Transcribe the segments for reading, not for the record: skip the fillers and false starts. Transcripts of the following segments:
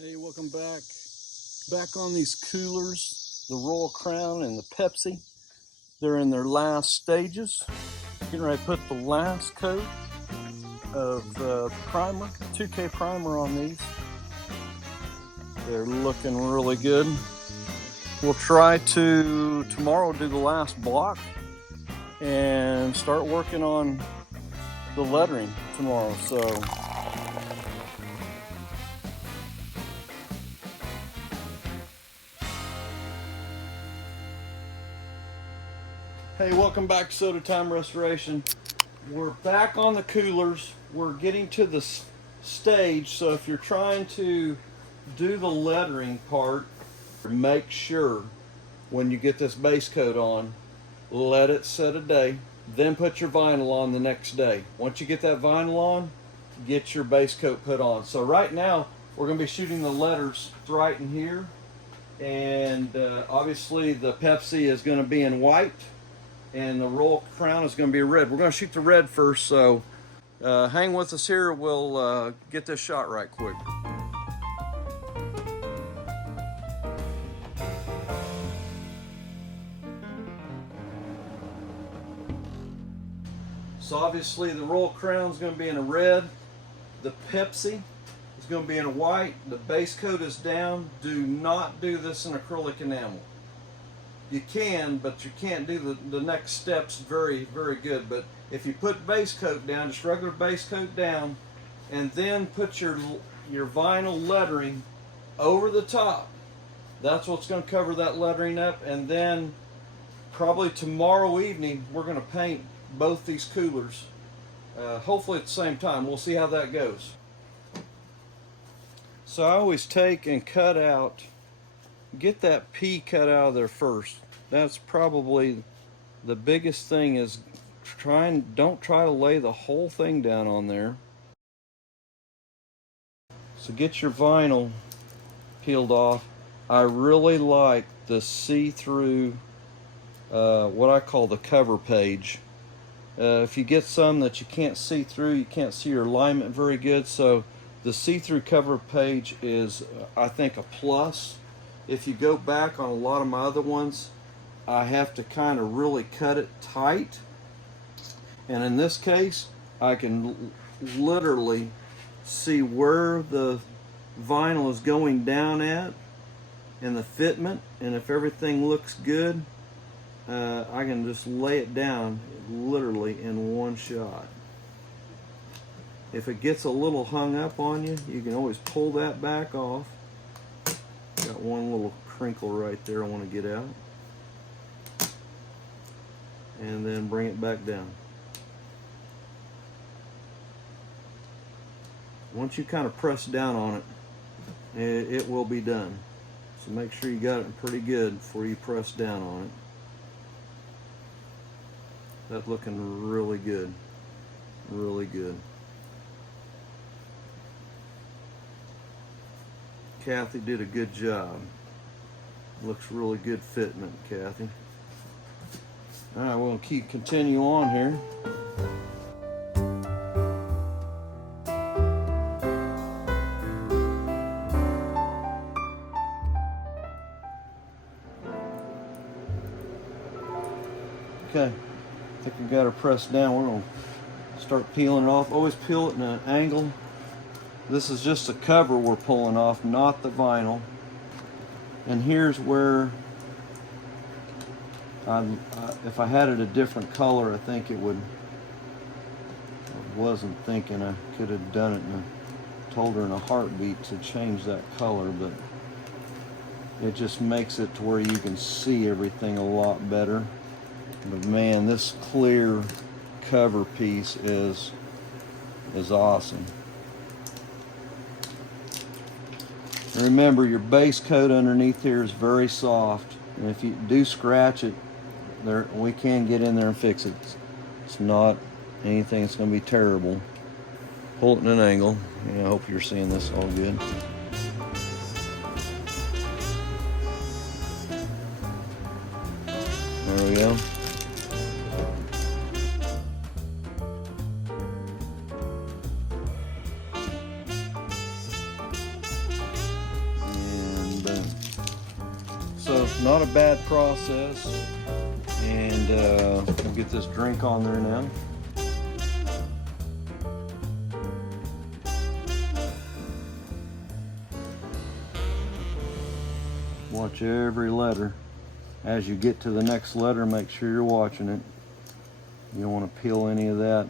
Hey, welcome back. Back on these coolers, the Royal Crown and the Pepsi. They're in their last stages. Getting ready to put the last coat of primer, 2K primer on these. They're looking really good. We'll try to tomorrow do the last block and start working on the lettering tomorrow. So hey, welcome back to Sodatime Restoration. We're back on the coolers. We're getting to the stage, so if you're trying to do the lettering part, make sure when you get this base coat on, let it set a day, then put your vinyl on the next day. Once you get that vinyl on, get your base coat put on. So right now, we're going to be shooting the letters right in here, and obviously the Pepsi is going to be in white, and the Royal Crown is going to be red. We're going to shoot the red first, so hang with us here. We'll get this shot right quick. So obviously the Royal Crown is going to be in a red. The Pepsi is going to be in a white. The base coat is down. Do not do this in acrylic enamel. You can, but you can't do the next steps very good. But if you put base coat down, just regular base coat down, and then put your vinyl lettering over the top, that's what's going to cover that lettering up. And then probably tomorrow evening we're going to paint both these coolers, hopefully at the same time. We'll see how that goes. So I always take and cut out, get that P cut out of there first. That's probably the biggest thing, is don't try to lay the whole thing down on there. So get your vinyl peeled off. I really like the see-through, what I call the cover page. If you get some that you can't see through, you can't see your alignment very good, so the see-through cover page is, I think, a plus. If you go back on a lot of my other ones, I have to kind of really cut it tight, and in this case I can literally see where the vinyl is going down at and the fitment, and if everything looks good, I can just lay it down literally in one shot. If it gets a little hung up on you, you can always pull that back off. Got one little crinkle right there I want to get out. And then bring it back down. Once you kind of press down on it, it will be done. So make sure you got it pretty good before you press down on it. That's looking really good. Really good. Kathy did a good job. Looks really good fitment, Kathy. Alright, we'll continue on here. Okay, I think we got her pressed down. We're going to start peeling it off. Always peel it in an angle. This is just the cover we're pulling off, not the vinyl. And here's where, if I had it a different color, I think it would, I wasn't thinking I could have done it and told her in a heartbeat to change that color, but it just makes it to where you can see everything a lot better. But man, this clear cover piece is awesome. Remember, your base coat underneath here is very soft, and if you do scratch it, we can get in there and fix it. It's not anything that's going to be terrible. Pull it in an angle. I hope you're seeing this all good. There we go. not a bad process. And we'll get this drink on there now. Watch every letter. As you get to the next letter, make sure you're watching it. You don't want to peel any of that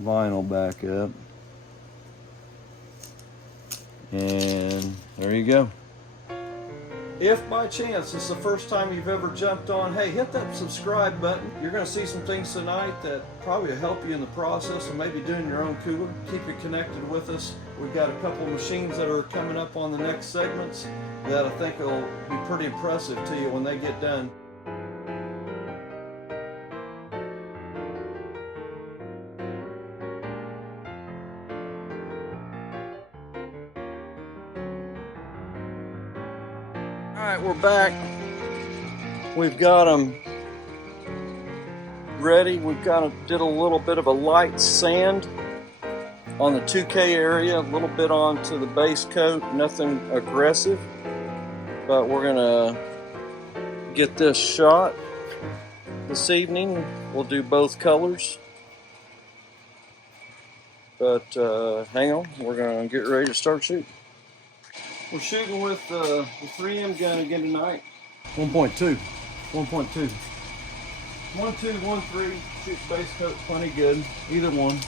vinyl back up. And there you go. If by chance this is the first time you've ever jumped on, hey, hit that subscribe button. You're going to see some things tonight that probably will help you in the process of maybe doing your own cooler. Keep you connected with us. We've got a couple of machines that are coming up on the next segments that I think will be pretty impressive to you when they get done. All right, we're back. We've got them ready. We've did a little bit of a light sand on the 2K area, a little bit onto the base coat, nothing aggressive. But we're gonna get this shot this evening. We'll do both colors. But hang on, we're gonna get ready to start shooting. We're shooting with the 3M gun again tonight. 1.2. 1.2. 1.2, 1.3. Shoots base coat plenty good. Either one.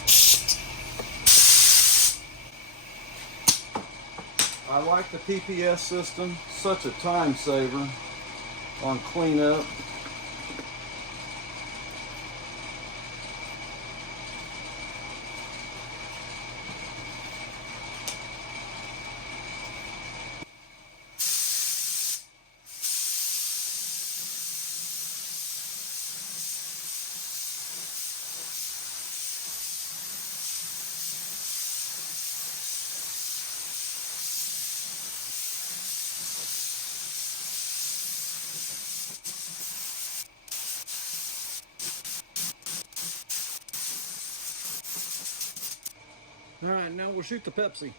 I like the PPS system. Such a time saver on cleanup. All right, now we'll shoot the Pepsi.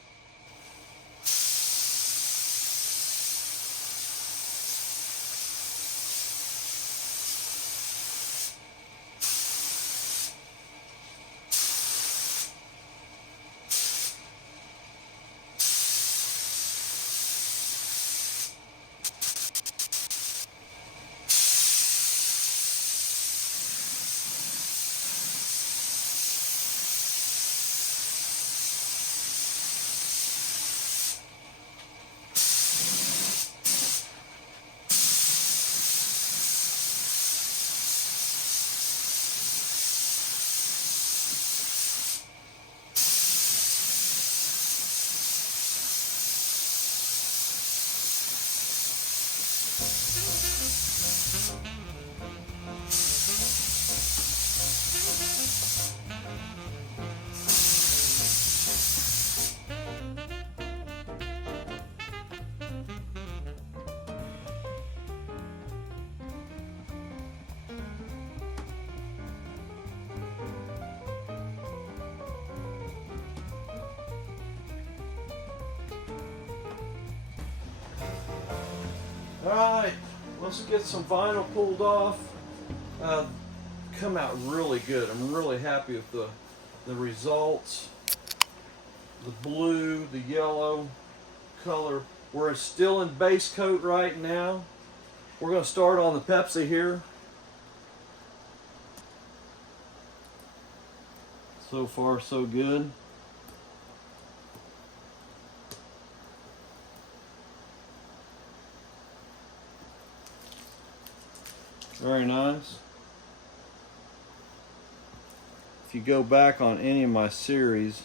Alright, let's get some vinyl pulled off. Come out really good. I'm really happy with the results. The blue, the yellow color. We're still in base coat right now. We're going to start on the Pepsi here. So far, so good. Very nice. If you go back on any of my series,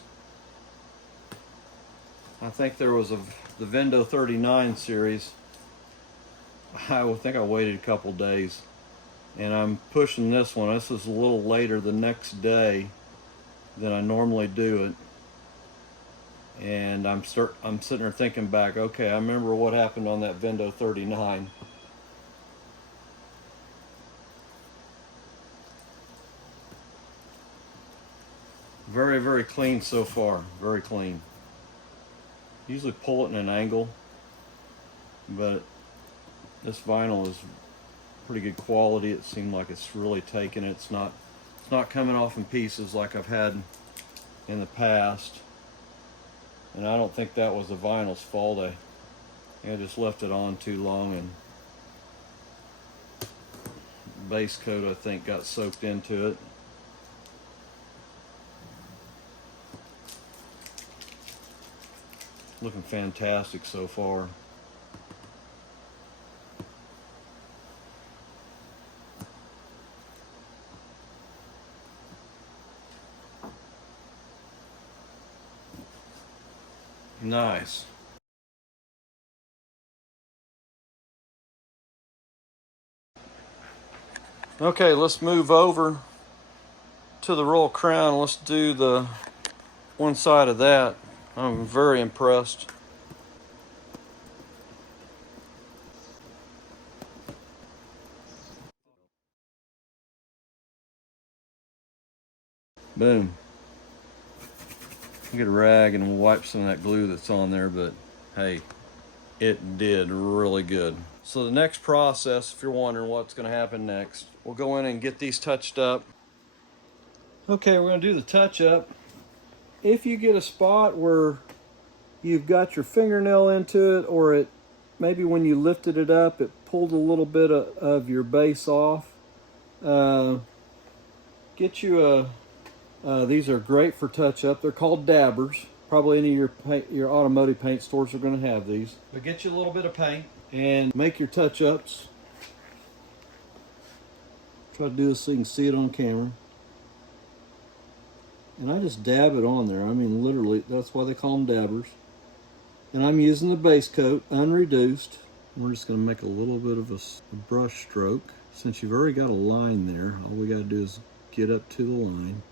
I think there was the Vendo 39 series. I think I waited a couple days, and I'm pushing this one. This is a little later the next day than I normally do it, and I'm sitting there thinking back. Okay, I remember what happened on that Vendo 39. Very, very clean so far. Very clean. Usually pull it in an angle, but This vinyl is pretty good quality. It seemed like it's really taken it. It's not coming off in pieces like I've had in the past. And I don't think that was the vinyl's fault. I just left it on too long, and base coat I think got soaked into it. Looking fantastic so far. Nice. Okay, let's move over to the Royal Crown. Let's do the one side of that. I'm very impressed. Boom. Get a rag and we'll wipe some of that glue that's on there, but hey, it did really good. So the next process, if you're wondering what's going to happen next, we'll go in and get these touched up. Okay, we're going to do the touch up. If you get a spot where you've got your fingernail into it, or it maybe when you lifted it up it pulled a little bit of your base off, get you these are great for touch up. They're called dabbers. Probably any of your automotive paint stores are going to have these. But get you a little bit of paint and make your touch ups. Try to do this so you can see it on camera. And I just dab it on there. I mean, literally, that's why they call them dabbers. And I'm using the base coat, unreduced. We're just going to make a little bit of a brush stroke. Since you've already got a line there, all we got to do is get up to the line.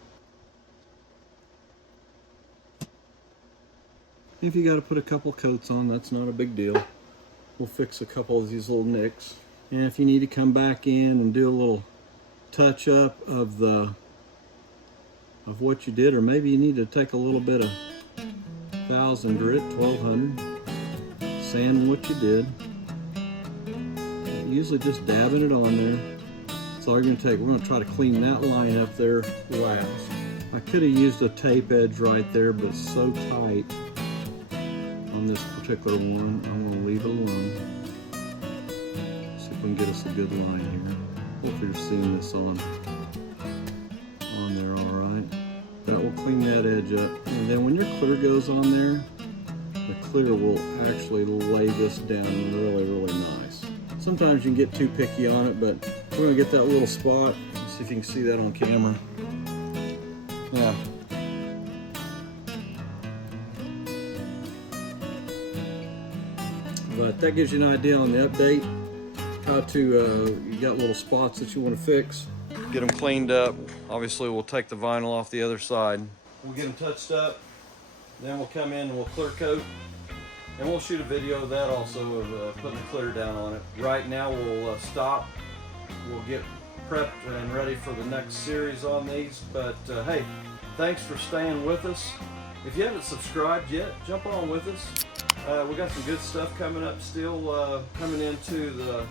If you got to put a couple coats on, that's not a big deal. We'll fix a couple of these little nicks. And if you need to come back in and do a little touch up of what you did, or maybe you need to take a little bit of 1000 grit, 1200, sand what you did. Usually just dabbing it on there. That's all you're going to take. We're going to try to clean that line up there last. I could have used a tape edge right there, but it's so tight on this particular one, I'm going to leave it alone. See if we can get us a good line here. Hopefully you're seeing this on there all right. That will clean that edge up. And then when your clear goes on there, the clear will actually lay this down really, really nice. Sometimes you can get too picky on it, but we're going to get that little spot. Let's see if you can see that on camera. Yeah. But that gives you an idea on the update, how to, you got little spots that you want to fix. Get them cleaned up. Obviously we'll take the vinyl off the other side. We'll get them touched up, then we'll come in and we'll clear coat. And we'll shoot a video of that also, of putting the clear down on it. Right now we'll stop. We'll get prepped and ready for the next series on these. But hey, thanks for staying with us. If you haven't subscribed yet, jump on with us. We got some good stuff coming up still, coming into the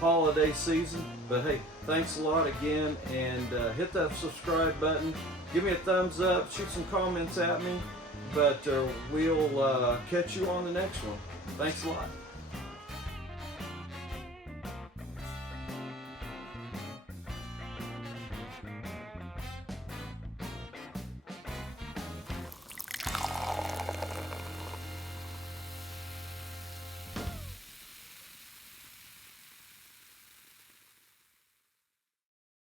holiday season. But hey, thanks a lot again, and hit that subscribe button. Give me a thumbs up, shoot some comments at me. But we'll catch you on the next one. Thanks a lot.